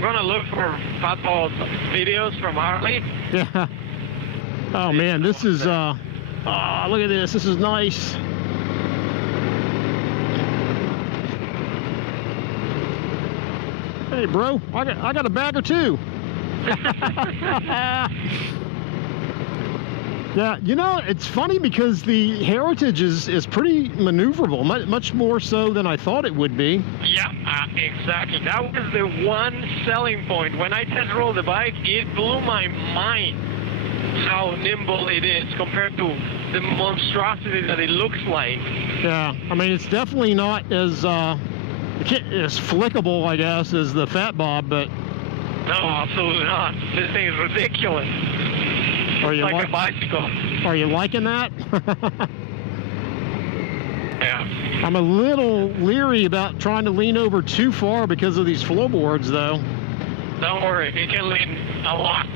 I'm gonna look for Fat Bob videos from Harley. Yeah. Oh man, this is oh, look at this. This is nice. Hey bro, I got a bag or two. Yeah, you know, it's funny because the Heritage is pretty maneuverable, much more so than I thought it would be. Yeah, exactly. That was the one selling point. When I test rolled the bike, it blew my mind how nimble it is compared to the monstrosity that it looks like. Yeah, I mean, it's definitely not as flickable, I guess, as the Fat Bob, but... No, absolutely not. This thing is ridiculous. Are you like a bicycle. Are you liking that? Yeah. I'm a little leery about trying to lean over too far because of these floorboards, though. Don't worry, you can lean a lot.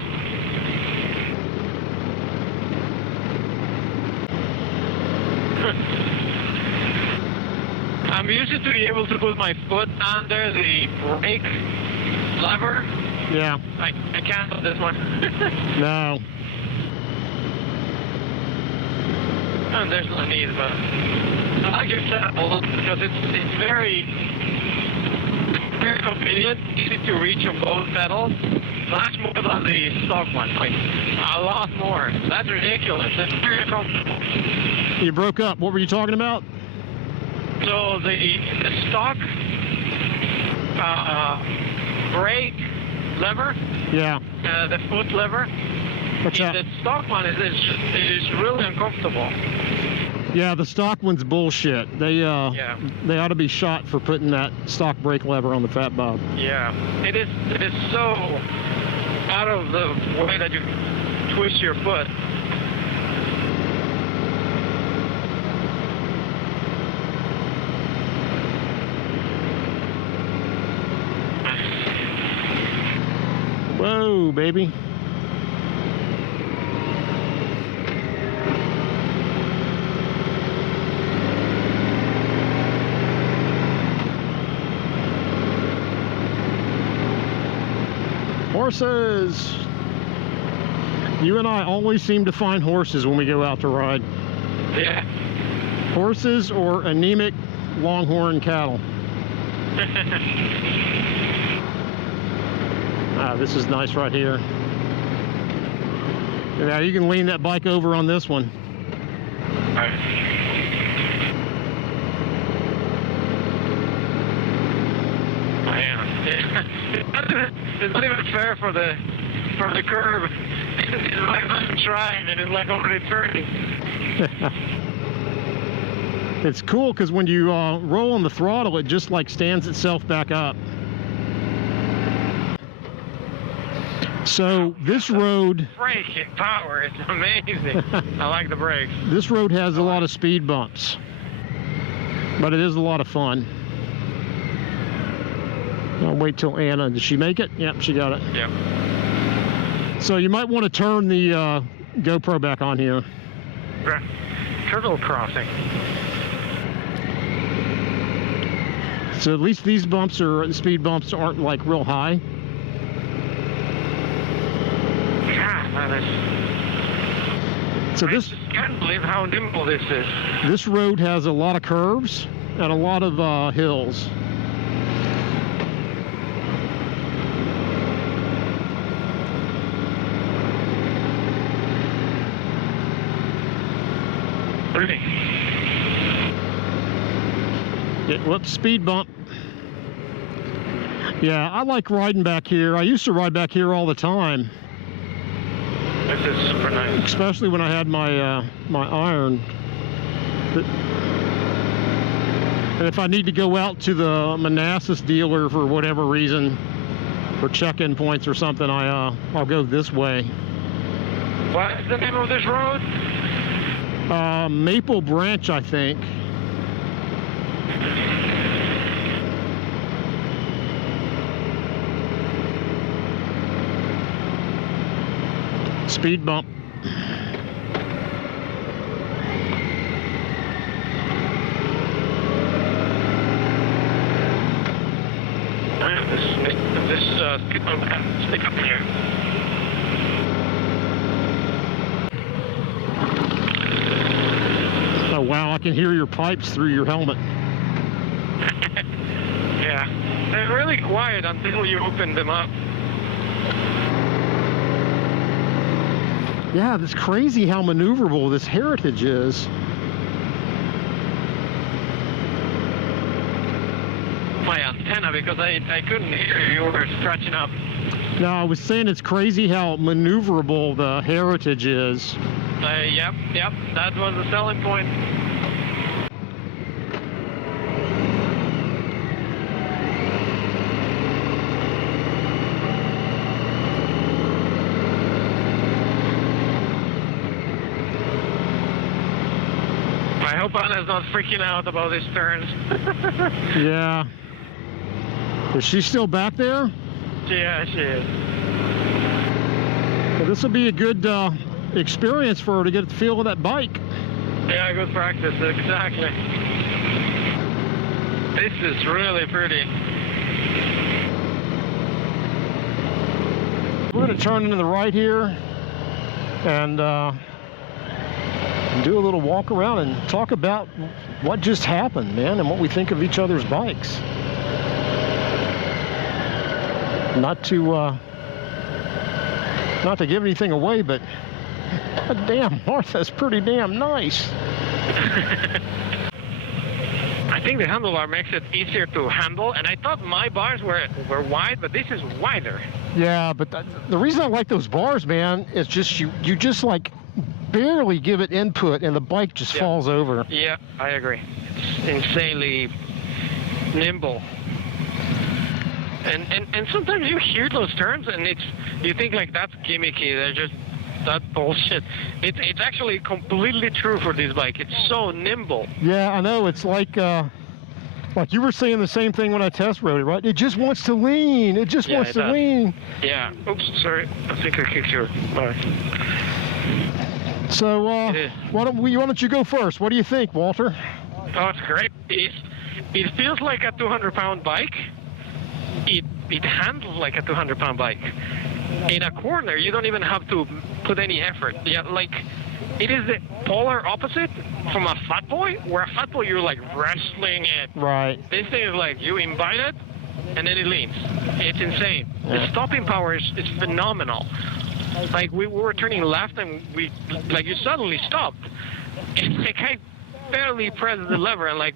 I'm used to be able to put my foot under the brake lever. Yeah. I can't on this one. No. And there's no need, but I like your setup because it's very convenient, easy to reach on both pedals. Much more than the stock one, like a lot more. That's ridiculous. It's very comfortable. You broke up. What were you talking about? So the stock brake lever, yeah, the foot lever. What's that? The stock one is really uncomfortable. Yeah, the stock one's bullshit. They ought to be shot for putting that stock brake lever on the Fat Bob. Yeah, it is so out of the way that you twist your foot. Whoa, baby. Horses. You and I always seem to find horses when we go out to ride. Yeah. Horses or anemic longhorn cattle. This is nice right here. Now you can lean that bike over on this one. It's not even fair for the curve. It's like I'm trying and it's like already turning. It's cool because when you roll on the throttle, it just like stands itself back up. So this road... Braking power is amazing. I like the brakes. This road has a lot of speed bumps, but it is a lot of fun. I'll wait till Anna. Did she make it? Yep, she got it. Yep. So you might want to turn the GoPro back on here. Turtle crossing. So at least these bumps the speed bumps aren't like real high. So this, I just can't believe how nimble this is. This road has a lot of curves and a lot of hills. Really? Yeah, whoops, speed bump. Yeah, I like riding back here. I used to ride back here all the time. This is super nice. Especially when I had my my iron. And if I need to go out to the Manassas dealer for whatever reason, for check-in points or something, I'll go this way. What is the name of this road? Maple Branch, I think. Speed bump. This stick up here. Oh wow, I can hear your pipes through your helmet. Yeah, they're really quiet until you open them up. Yeah, it's crazy how maneuverable this Heritage is. My antenna, because I couldn't hear you were stretching up. No, I was saying it's crazy how maneuverable the Heritage is. Yep, that was the selling point. I hope Anna's not freaking out about these turns. Yeah. Is she still back there? Yeah, she is. Well, this will be a good experience for her to get the feel of that bike. Yeah, good practice, exactly. This is really pretty. We're going to turn into the right here and do a little walk around and talk about what just happened, man, and what we think of each other's bikes. Not to give anything away, but god damn, Martha's pretty damn nice. I think the handlebar makes it easier to handle, and I thought my bars were wide, but this is wider. Yeah, but the reason I like those bars, man, is just you just like barely give it input and the bike just falls over. Yeah, I agree. It's insanely nimble. And sometimes you hear those terms and you think like that's gimmicky, they're just that bullshit. It's actually completely true for this bike. It's so nimble. Yeah, I know. It's like you were saying the same thing when I test rode it, right? It just wants to lean. It just wants to lean. Yeah. Oops, sorry. I think I kicked your bar. So why don't you go first? What do you think, Walter? Oh, it's great. It feels like a 200-pound bike. It handles like a 200-pound bike. In a corner, you don't even have to put any effort. Yeah, like it is the polar opposite from a Fat Boy, where a Fat Boy you're like wrestling it. Right. This thing is like you invite it, and then it leans. It's insane. Yeah. The stopping power is phenomenal. Like we were turning left, and you suddenly stopped. It's like I barely pressed the lever, and like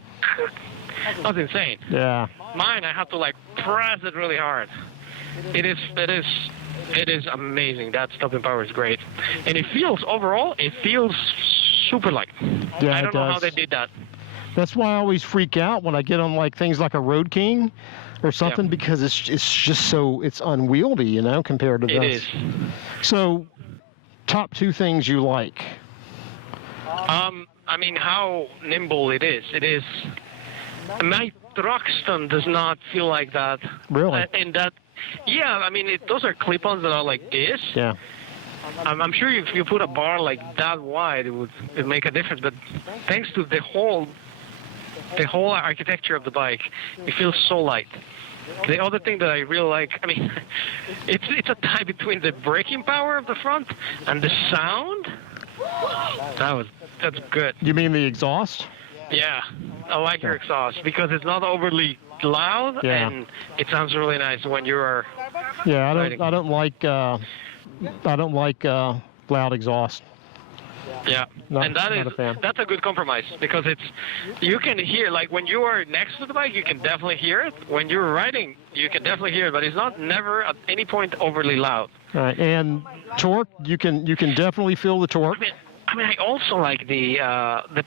that was insane. Yeah. Mine, I have to like press it really hard. It is amazing. That stopping power is great, and it feels super light. Yeah, I don't know how they did that. That's why I always freak out when I get on like things like a Road King or something, because it's just so unwieldy, you know, compared to this. It is. So, top two things you like. I mean, how nimble it is. It is. My Thruxton does not feel like that. Really? And that, yeah, I mean, those are clip-ons that are like this. Yeah. I'm sure if you put a bar like that wide, it would make a difference. But thanks to the whole architecture of the bike, it feels so light. The other thing that I really like, I mean, it's a tie between the braking power of the front and the sound. That's good. You mean the exhaust? Yeah, I like your exhaust because it's not overly loud and it sounds really nice when you are. Yeah, I don't like loud exhaust. Yeah, and that's a good compromise because you can hear, like when you are next to the bike, you can definitely hear it. When you're riding, you can definitely hear it, but it's never at any point overly loud. All right, and torque, you can definitely feel the torque. I mean, I also like the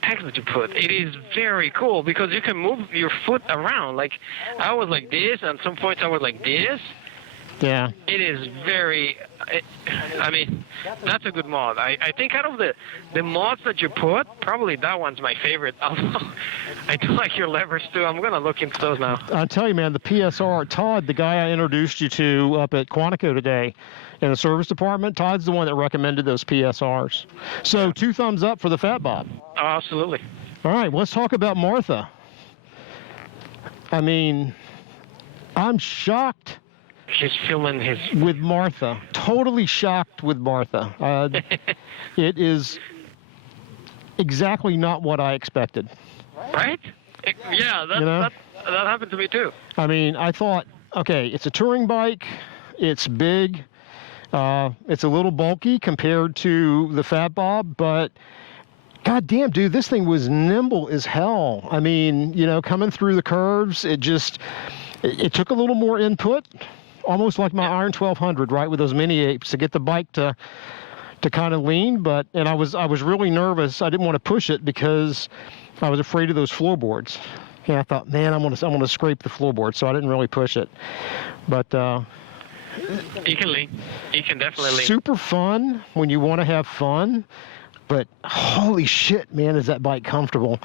pegs that you put. It is very cool because you can move your foot around. Like I was like this, and at some points I was like this. Yeah. It is very. I mean, that's a good mod. I think out of the mods that you put, probably that one's my favorite. Although I do like your levers too. I'm gonna look into those now. I'll tell you, man, the PSR, Todd, the guy I introduced you to up at Quantico today in the service department, Todd's the one that recommended those PSRs. So 2 thumbs up for the Fat Bob. Oh, absolutely. All right, let's talk about Martha. I mean, I'm shocked he's filming his... With Martha. Totally shocked with Martha. It is exactly not what I expected. Right? Yeah, that happened to me too. I mean, I thought, okay, it's a touring bike. It's big. It's a little bulky compared to the Fat Bob, but God damn, dude, this thing was nimble as hell. I mean, you know, coming through the curves, it took a little more input, almost like my Iron 1200, right, with those mini apes to get the bike to kind of lean. And I was really nervous. I didn't want to push it because I was afraid of those floorboards. And I thought, man, I'm gonna scrape the floorboard, so I didn't really push it. But you can lean. You can definitely lean. Super fun when you want to have fun. But holy shit, man, is that bike comfortable?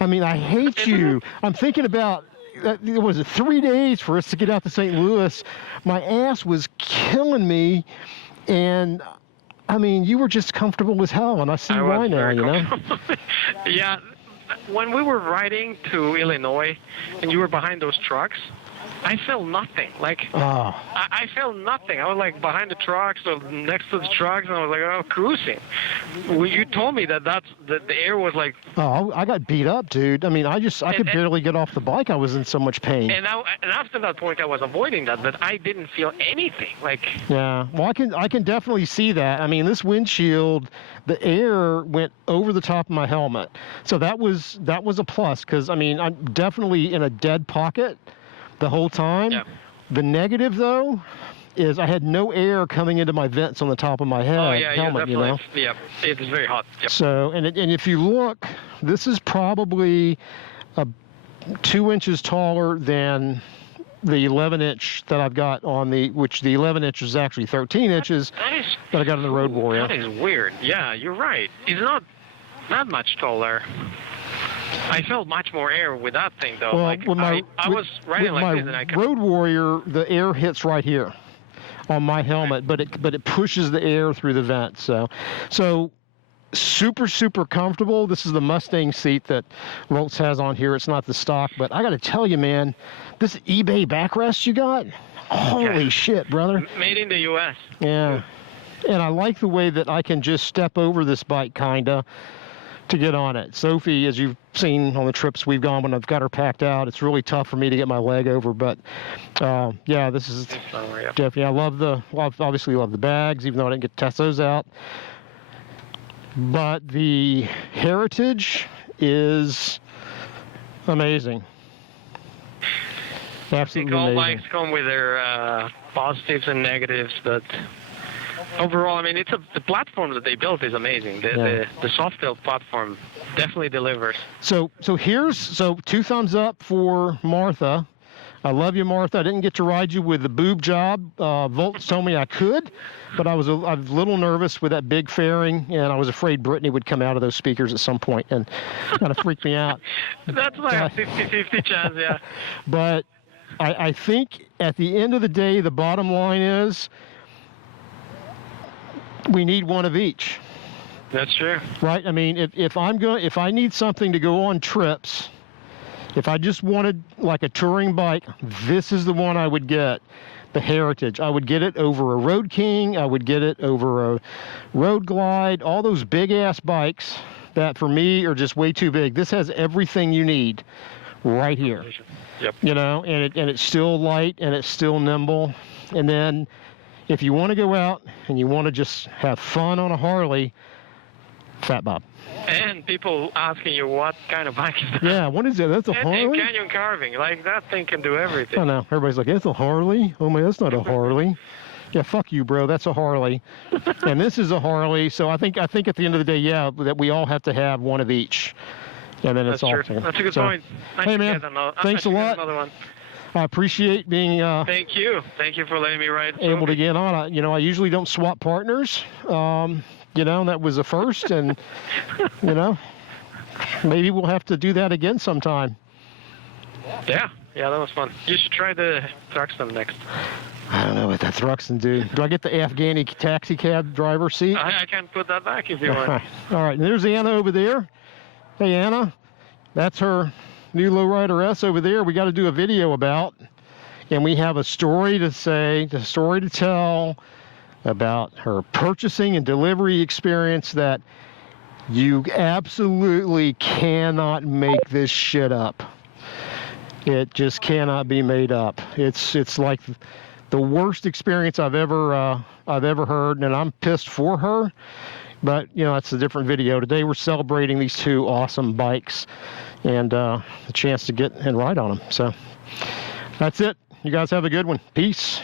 I mean, I hate you. I'm thinking about, was it 3 days for us to get out to St. Louis? My ass was killing me, and I mean, you were just comfortable as hell, and I see why now, you know? Yeah, when we were riding to Illinois, and you were behind those trucks, I felt nothing. Like, I felt nothing. I was like behind the trucks or next to the trucks, and I was like, oh, cruising. Well, you told me that the air was like... Oh, I got beat up, dude. I mean, I could barely get off the bike. I was in so much pain. And after that point, I was avoiding that, but I didn't feel anything. Like... Yeah, well, I can definitely see that. I mean, this windshield, the air went over the top of my helmet. So that was a plus, because, I mean, I'm definitely in a dead pocket the whole time. Yeah. The negative, though, is I had no air coming into my vents on the top of my head. Oh, yeah, helmet, you know? Yeah, it's very hot. Yep. So, and if you look, this is probably 2 inches taller than the 11-inch that I've got on which the 11-inch is actually 13 inches that I got on the Road Warrior. That is weird. Yeah, you're right. It's not much taller. I felt much more air with that thing, though. Well, like, I was riding like this, and I could... Road Warrior, the air hits right here on my helmet, but it pushes the air through the vent. So super, super comfortable. This is the Mustang seat that VVoltz has on here. It's not the stock, but I got to tell you, man, this eBay backrest you got, holy shit, brother. Made in the U.S. Yeah. And I like the way that I can just step over this bike, kinda, to get on it. Sophie, as you've seen on the trips we've gone when I've got her packed out, it's really tough for me to get my leg over, but yeah, this is definitely, I obviously love the bags, even though I didn't get to test those out. But the Heritage is amazing. Absolutely amazing. All bikes come with their positives and negatives, but overall, I mean, the platform that they built is amazing. The soft build platform definitely delivers. So 2 thumbs up for Martha. I love you, Martha. I didn't get to ride you with the boob job. VVoltz told me I could, but I was a little nervous with that big fairing, and I was afraid Brittany would come out of those speakers at some point and kind of freak me out. That's like a 50-50 chance, yeah. But I think at the end of the day, the bottom line is we need one of each. That's true. Right? I mean, if I need something to go on trips, if I just wanted like a touring bike, this is the one I would get, the Heritage. I would get it over a Road King. I would get it over a Road Glide, all those big-ass bikes that for me are just way too big. This has everything you need right here. Yep. You know, and it's still light and it's still nimble. And then if you want to go out and you want to just have fun on a Harley, Fat Bob. And people asking you what kind of bike is that? Yeah, what is that? That's a Harley? And canyon carving. Like, that thing can do everything. I know. Everybody's like, it's a Harley? Oh, man, that's not a Harley. Yeah, fuck you, bro. That's a Harley. And this is a Harley. So I think at the end of the day, yeah, that we all have to have one of each. And then it's awesome. True. That's a good point. Nice hey, man, thanks a lot. I appreciate being Thank you for letting me ride. Able to get on. I usually don't swap partners. That was a first, and maybe we'll have to do that again sometime. Yeah, that was fun. You should try the Thruxton next. I don't know what that Thruxton do. Do I get the Afghani taxi cab driver seat? I can put that back if you want. All right, and there's Anna over there. Hey, Anna, that's her new Lowrider S over there. We got to do a video about. and we have a story to say, a story to tell about her purchasing and delivery experience that you absolutely cannot make this shit up. It just cannot be made up. It's like the worst experience I've ever heard, and I'm pissed for her. But you know, that's a different video. Today we're celebrating these two awesome bikes and the chance to get and ride on them. So that's it. You guys have a good one. Peace.